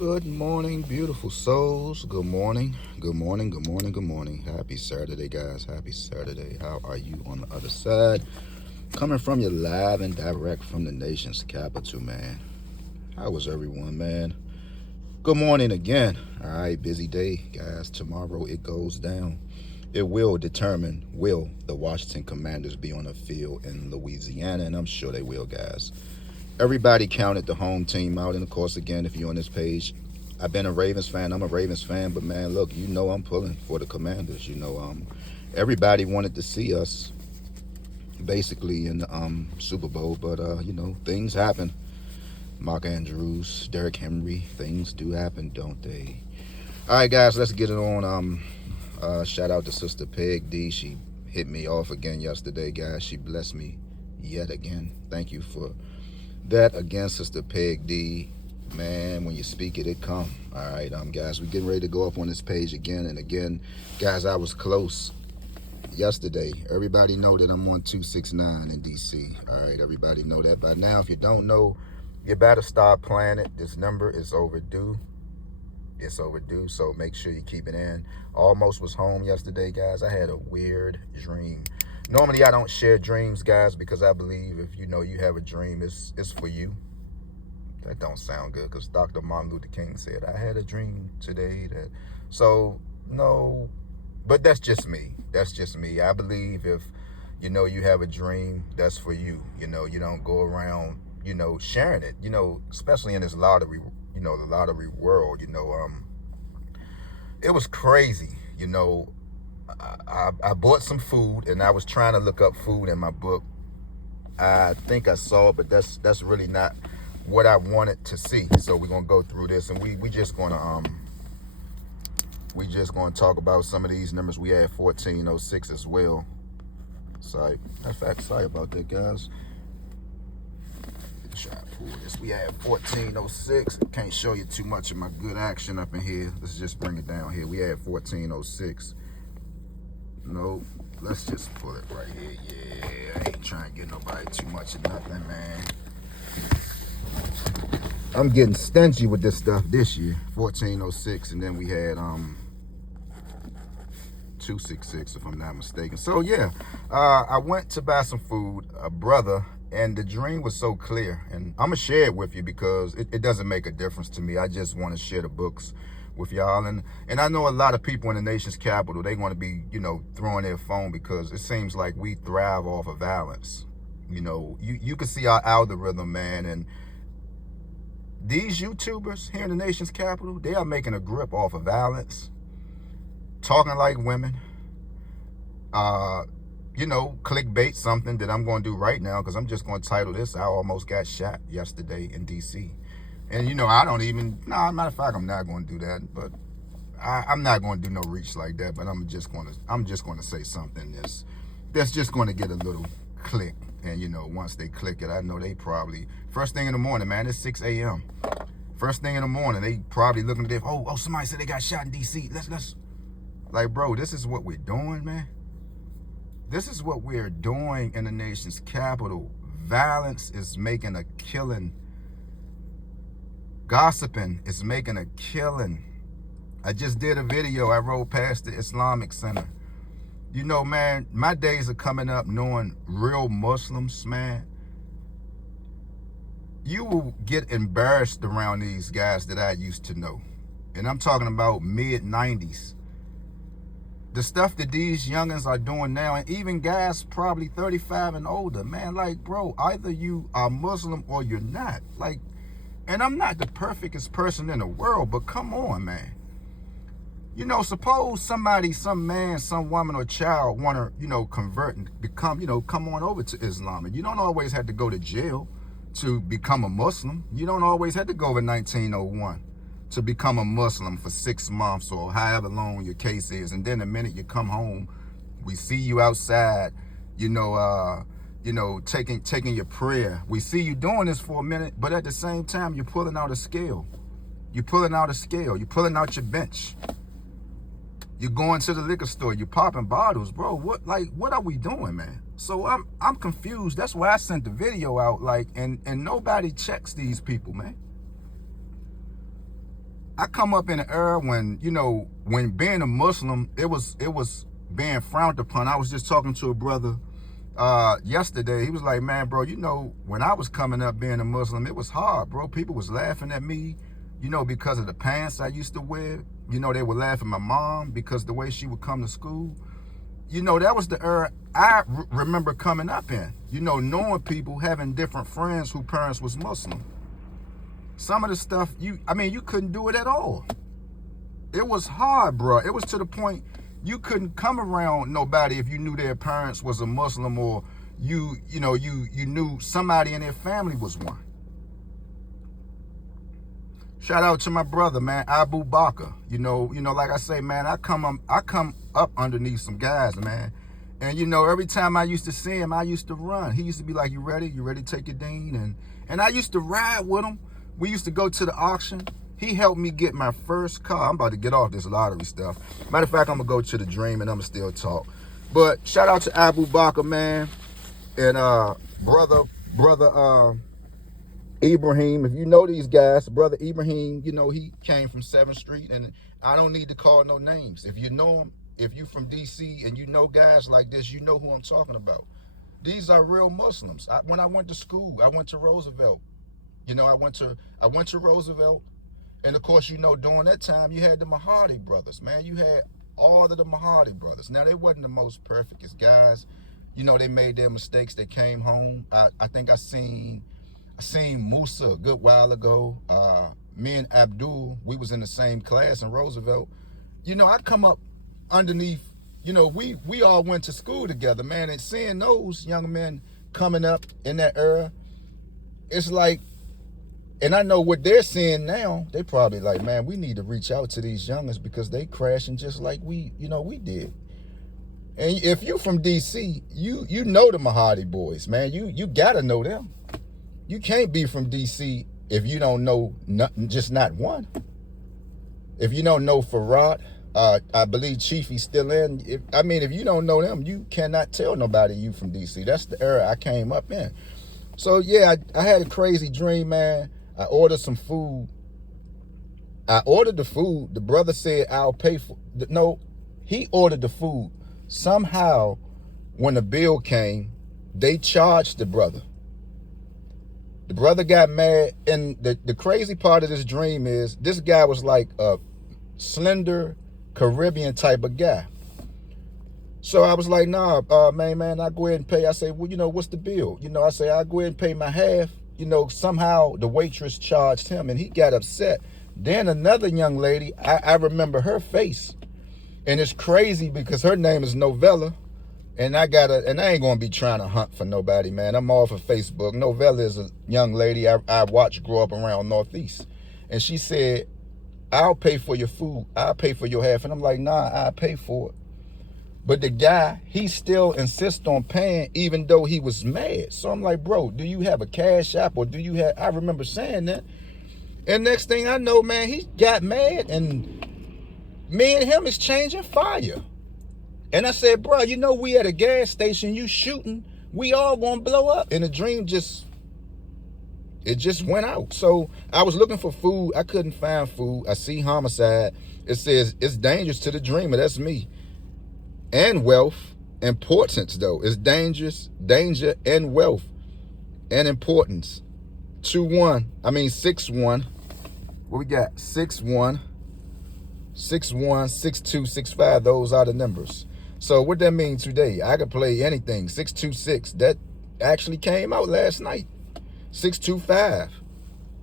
Good morning, beautiful souls. Good morning. Good morning. Good morning. Good morning. Happy Saturday, guys. Happy Saturday. How are you on the other side? Coming from you live and direct from the nation's capital, man. How was everyone, man? Good morning again. All right, busy day, guys. Tomorrow it goes down. It will determine will the Washington Commanders be on the field in Louisiana, and I'm sure they will, guys. Everybody counted the home team out, and of course, again, if you're on this page, I've been a Ravens fan. I'm a Ravens fan, but man, look, I'm pulling for the Commanders. Everybody wanted to see us basically in the Super Bowl, but things happen. Mark Andrews, Derrick Henry, things do happen, don't they? All right, guys, let's get it on. Shout out to Sister Peg D. She hit me off again yesterday, guys. She blessed me yet again. Thank you for that again, Sister Peg D. Man, when you speak it, it come. All right, guys, we're getting ready to go up on this page again and again. Guys, I was close yesterday. Everybody know that I'm on 269 in DC. All right, everybody know that by now. If you don't know, you better start playing it. This number is overdue. It's overdue, so make sure you keep it in. Almost was home yesterday, guys. I had a weird dream. Normally, I don't share dreams, guys, because I believe if you have a dream, it's for you. That don't sound good, because Dr. Martin Luther King said, I had a dream today. So, no, but that's just me. That's just me. I believe if, you have a dream, that's for you. You don't go around, sharing it, especially in this lottery, the lottery world, it was crazy, I bought some food, and I was trying to look up food in my book. I think I saw it, but that's really not what I wanted to see. So we're gonna go through this, and we just gonna talk about some of these numbers. We had 1406 as well. Sorry, in fact, sorry about that, guys. Try to pull this. We had 1406. Can't show you too much of my good action up in here. Let's just bring it down here. We had 1406. No, let's just pull it right here. Yeah, I ain't trying to get nobody too much of nothing, man. I'm getting stingy with this stuff this year. 1406, and then we had 266, if I'm not mistaken. So yeah, I went to buy some food, a brother, and the dream was so clear. And I'm gonna share it with you because it doesn't make a difference to me. I just want to share the books with y'all, and I know a lot of people in the nation's capital, they want to be throwing their phone because it seems like we thrive off of violence. You can see our algorithm, man, and these YouTubers here in the nation's capital, they are making a grip off of violence, talking like women, clickbait, something that I'm going to do right now, because I'm just going to title this, I almost got shot yesterday in DC. And I don't even, matter of fact, I'm not going to do that, but I'm not going to do no reach like that, but I'm just going to say something that's just going to get a little click. And once they click it, I know they probably, first thing in the morning, man, it's 6 a.m. First thing in the morning, they probably looking at their, oh, somebody said they got shot in DC. Let's, like, bro, this is what we're doing, man. This is what we're doing in the nation's capital. Violence is making a killing. Gossiping is making a killing. I just did a video. I rode past the Islamic Center. Man, my days are coming up knowing real Muslims, man. You will get embarrassed around these guys that I used to know. And I'm talking about mid-90s. The stuff that these youngins are doing now, and even guys probably 35 and older, man, like, bro, either you are Muslim or you're not. Like, and I'm not the perfectest person in the world, but come on, man. Suppose somebody, some man, some woman or child want to, convert and become, come on over to Islam. And you don't always have to go to jail to become a Muslim. You don't always have to go to 1901 to become a Muslim for 6 months or however long your case is. And then the minute you come home, we see you outside, taking your prayer. We see you doing this for a minute, but at the same time, you're pulling out a scale. You're pulling out a scale. You're pulling out your bench. You're going to the liquor store. You're popping bottles, bro. What are we doing, man? So I'm confused. That's why I sent the video out, and nobody checks these people, man. I come up in an era when, you know, when being a Muslim, it was being frowned upon. I was just talking to a brother yesterday. He was like, man, bro, you know, when I was coming up being a Muslim, it was hard, bro. People was laughing at me, you know, because of the pants I used to wear. You know, they were laughing at my mom because the way she would come to school. You know, that was the era I remember coming up in. You know, knowing people, having different friends whose parents was Muslim. Some of the stuff, you couldn't do it at all. It was hard, bro. It was to the point you couldn't come around nobody if you knew their parents was a Muslim, or you knew somebody in their family was one. Shout out to my brother, man, Abu Bakr. You know, like I say, man, I come up underneath some guys, man. And you know, every time I used to see him, I used to run. He used to be like, "You ready? You ready to take your dean?" And I used to ride with him. We used to go to the auction. He helped me get my first car. I'm about to get off this lottery stuff. Matter of fact, I'm gonna go to the dream and I'm gonna still talk. But shout out to Abu Bakr, man, and brother Ibrahim. If you know these guys, brother Ibrahim, you know he came from 7th Street, and I don't need to call no names. If you know him, if you from DC and you know guys like this, you know who I'm talking about. These are real Muslims. When I went to school, I went to Roosevelt. You know, I went to Roosevelt, and of course, you know, during that time, you had the Mahdi brothers, man. You had all of the Mahdi brothers. Now, they wasn't the most perfectest guys. You know, they made their mistakes. They came home. I think I seen Musa a good while ago. Me and Abdul, we was in the same class in Roosevelt. You know, I come up underneath, you know, we all went to school together, man, and seeing those young men coming up in that era, it's like, and I know what they're seeing now, they probably like, man, we need to reach out to these youngers because they crashing just like we did. And if you from DC, you know the Mahdi boys, man. You gotta know them. You can't be from DC if you don't know just not one. If you don't know Farad, I believe Chiefy's still in. If you don't know them, you cannot tell nobody you from DC. That's the era I came up in. So yeah, I had a crazy dream, man. I ordered some food. I ordered the food. The brother said, I'll pay for it. No, he ordered the food. Somehow, when the bill came, they charged the brother. The brother got mad. And the crazy part of this dream is this guy was like a slender Caribbean type of guy. So I was like, nah, man, I'll go ahead and pay. I say, well, you know, what's the bill? You know, I say, I'll go ahead and pay my half. You know, somehow the waitress charged him and he got upset. Then another young lady, I remember her face. And it's crazy because her name is Novella. And I ain't gonna be trying to hunt for nobody, man. I'm all for Facebook. Novella is a young lady I watched grow up around Northeast. And she said, I'll pay for your food. I'll pay for your half. And I'm like, nah, I'll pay for it. But the guy, he still insists on paying even though he was mad. So I'm like, bro, do you have a cash app or do you have, I remember saying that. And next thing I know, man, he got mad and me and him is changing fire. And I said, bro, you know we at a gas station, you shooting, we all gonna blow up. And the dream just went out. So I was looking for food. I couldn't find food. I see homicide. It says it's dangerous to the dreamer. That's me. And wealth. Importance, though. It's dangerous, danger, and wealth. And importance. 6-1. What we got? 6-1. 6-1, 6-2, 6-5. Those are the numbers. So what that means today? I could play anything. 6-2-6. That actually came out last night. 6-2-5.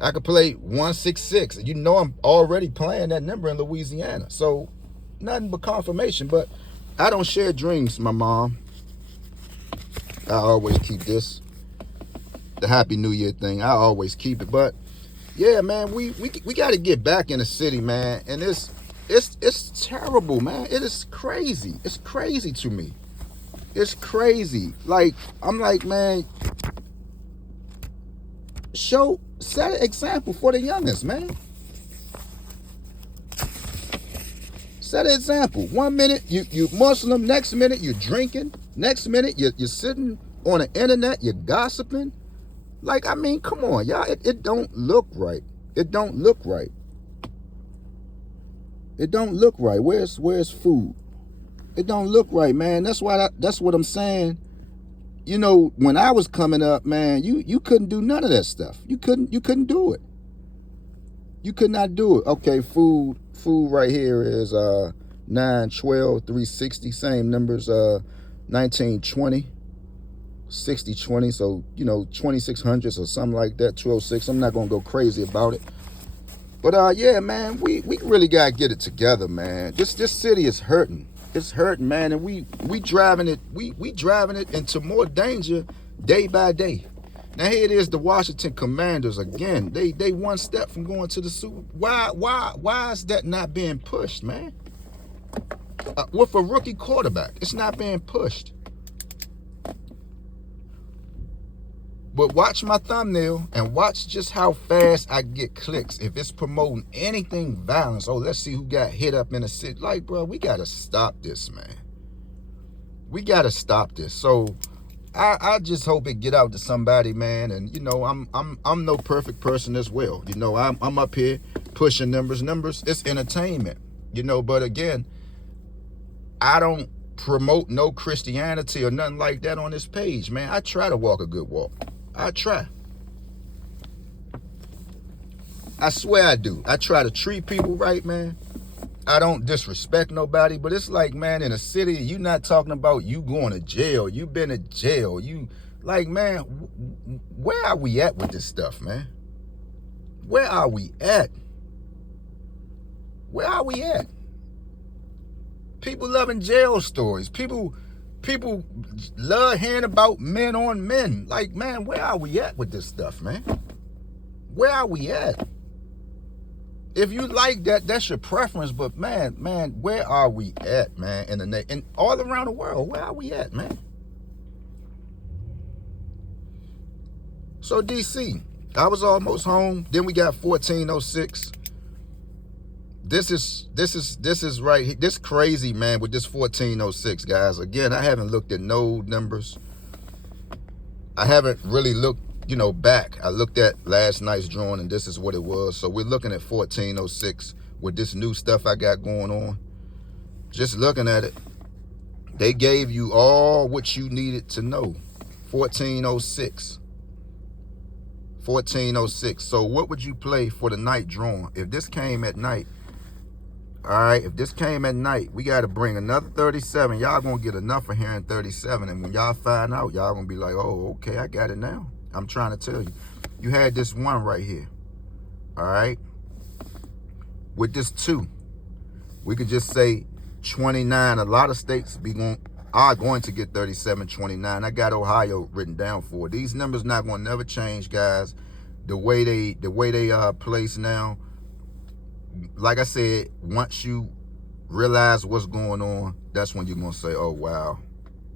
I could play 1-6-6. You know I'm already playing that number in Louisiana. So nothing but confirmation. But I don't share dreams, my mom. I always keep this. The Happy New Year thing. I always keep it. But yeah, man, we got to get back in the city, man. And it's terrible, man. It is crazy. It's crazy to me. It's crazy. Like, I'm like, man, set an example for the youngest, man. Set an example. 1 minute you Muslim, next minute you're drinking, next minute you're sitting on the internet, you're gossiping. Like, I mean, come on, y'all. It don't look right. It don't look right. It don't look right. Where's food? It don't look right, man. That's what I'm saying. You know, when I was coming up, man, you couldn't do none of that stuff. You couldn't do it. You could not do it. Okay, food right here is 912 360, same numbers, 1920 6020, so 2600s or something like that, 206. I'm not gonna go crazy about it. But yeah, man, we really gotta get it together, man. This city is hurting. It's hurting, man, and we driving it into more danger day by day. Now here it is, the Washington Commanders again. They one step from going to the Super. Why is that not being pushed, man? With a rookie quarterback, it's not being pushed. But watch my thumbnail and watch just how fast I get clicks. If it's promoting anything violence, oh, let's see who got hit up in the city. Like, bro, we got to stop this, man. We got to stop this. So I just hope it get out to somebody, man. And, I'm no perfect person as well. I'm up here pushing numbers. It's entertainment, but again, I don't promote no Christianity or nothing like that on this page, man. I try to walk a good walk. I try. I swear I do. I try to treat people right, man. I don't disrespect nobody, but it's like, man, in a city, you not talking about you going to jail. You been to jail. You, like, man, where are we at with this stuff, man? Where are we at? Where are we at? People loving jail stories. People love hearing about men on men. Like, man, where are we at with this stuff, man? Where are we at? If you like that, that's your preference. But man, where are we at, man? And all around the world, where are we at, man? So DC, I was almost home. Then we got 1406. This is right here. This crazy, man, with this 1406, guys. Again, I haven't looked at no numbers. I haven't really looked, back. I looked at last night's drawing, and this is what it was. So we're looking at 1406 with this new stuff I got going on. Just looking at it, they gave you all what you needed to know. 1406. 1406. So what would you play for the night drawing? If this came at night, all right, if this came at night, we got to bring another 37. Y'all going to get enough of hearing 37. And when y'all find out, y'all going to be like, oh, okay, I got it now. I'm trying to tell you. You had this one right here. All right. With this 2, we could just say 29. A lot of states are going to get 37, 29. I got Ohio written down for it. These numbers not going to never change, guys. The way they place now. Like I said, once you realize what's going on, that's when you're going to say, oh, wow.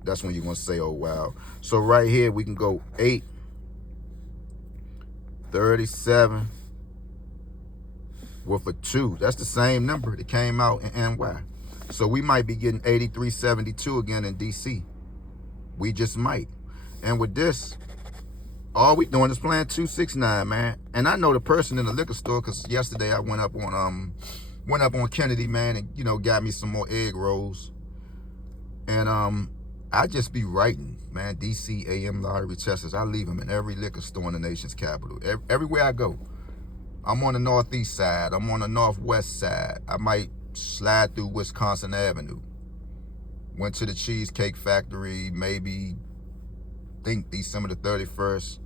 That's when you're going to say, oh, wow. So right here, we can go 8, 37 with a 2. That's the same number that came out in NY. So we might be getting 8372 again in DC. We just might. And with this, all we doing is playing 269, man. And I know the person in the liquor store, because yesterday I went up on Kennedy, man, and got me some more egg rolls. And I just be writing, man, DC AM lottery testers. I leave them in every liquor store in the nation's capital. Everywhere I go. I'm on the northeast side. I'm on the northwest side. I might slide through Wisconsin Avenue. Went to the Cheesecake Factory, maybe, think December the 31st.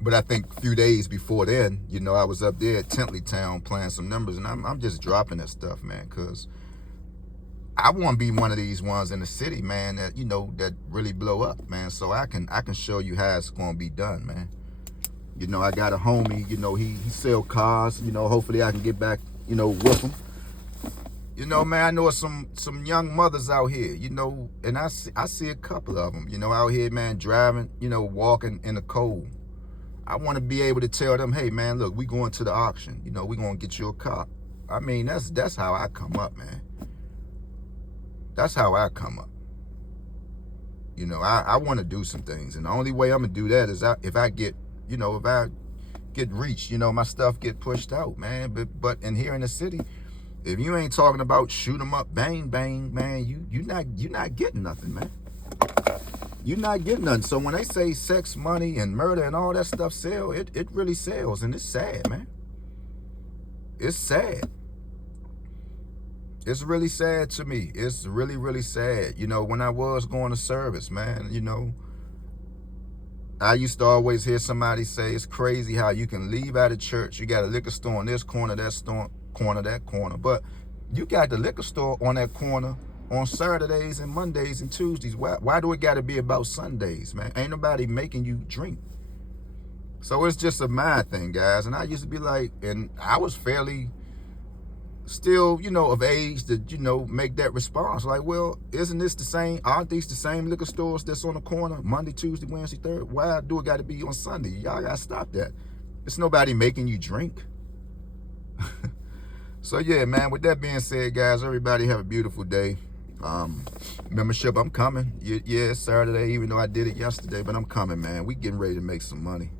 But I think a few days before then, I was up there at Tentleytown playing some numbers, and I'm just dropping that stuff, man, because I want to be one of these ones in the city, man, that that really blow up, man. So I can show you how it's gonna be done, man. I got a homie, he sell cars. Hopefully I can get back, with him. Man, I know some young mothers out here, and I see a couple of them, out here, man, driving, walking in the cold. I want to be able to tell them, hey, man, look, we going to the auction. We going to get you a car. I mean, that's how I come up, man. That's how I come up. I want to do some things. And the only way I'm going to do that is if I get, if I get reached. You know, my stuff get pushed out, man. But in here in the city, if you ain't talking about shoot 'em up, bang, bang, man, you're not getting nothing, man. You're not getting nothing. So when they say sex, money, and murder and all that stuff sell, it really sells, and it's sad, man. It's sad. It's really sad to me. It's really, really sad. You know, when I was going to service, man, you know, I used to always hear somebody say, it's crazy how you can leave out of church. You got a liquor store on this corner, that store, corner, that corner. But you got the liquor store on that corner on Saturdays and Mondays and Tuesdays. Why do it got to be about Sundays, man? Ain't nobody making you drink. So it's just a mind thing, guys. And I used to be like, and I was fairly still, you know, of age to, you know, make that response. Like, well, isn't this the same? Aren't these the same liquor stores that's on the corner Monday, Tuesday, Wednesday, Thursday? Why do it got to be on Sunday? Y'all got to stop that. It's nobody making you drink. So, yeah, man, with that being said, guys, everybody have a beautiful day. Membership, I'm coming. Yeah, it's Saturday, even though I did it yesterday, but I'm coming, man. We getting ready to make some money.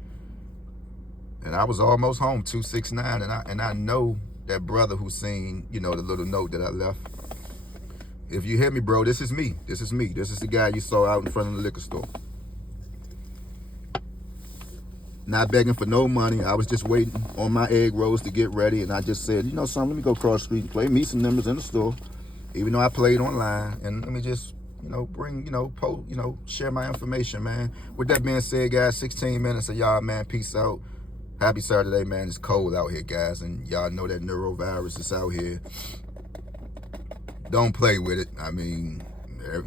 And I was almost home, 269, and I know that brother who seen, you know, the little note that I left. If you hear me, bro, this is me. This is me. This is the guy you saw out in front of the liquor store. Not begging for no money. I was just waiting on my egg rolls to get ready, and I just said, you know something, let me go across the street and play me some numbers in the store, even though I played online, and let me just, you know, bring, you know, share my information, man. With that being said, guys, 16 minutes of y'all, man. Peace out. Happy Saturday, man. It's cold out here, guys, and y'all know that neurovirus is out here. Don't play with it. I mean,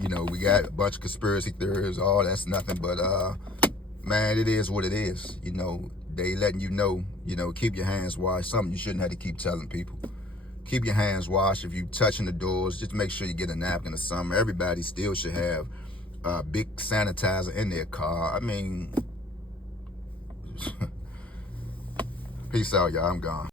you know, we got a bunch of conspiracy theories, all that's nothing, but man, it is what it is. You know, they letting you know, keep your hands washed. Something you shouldn't have to keep telling people. Keep your hands washed. If you touching the doors, just make sure you get a napkin or something. Everybody still should have big sanitizer in their car. I mean, peace out, y'all. I'm gone.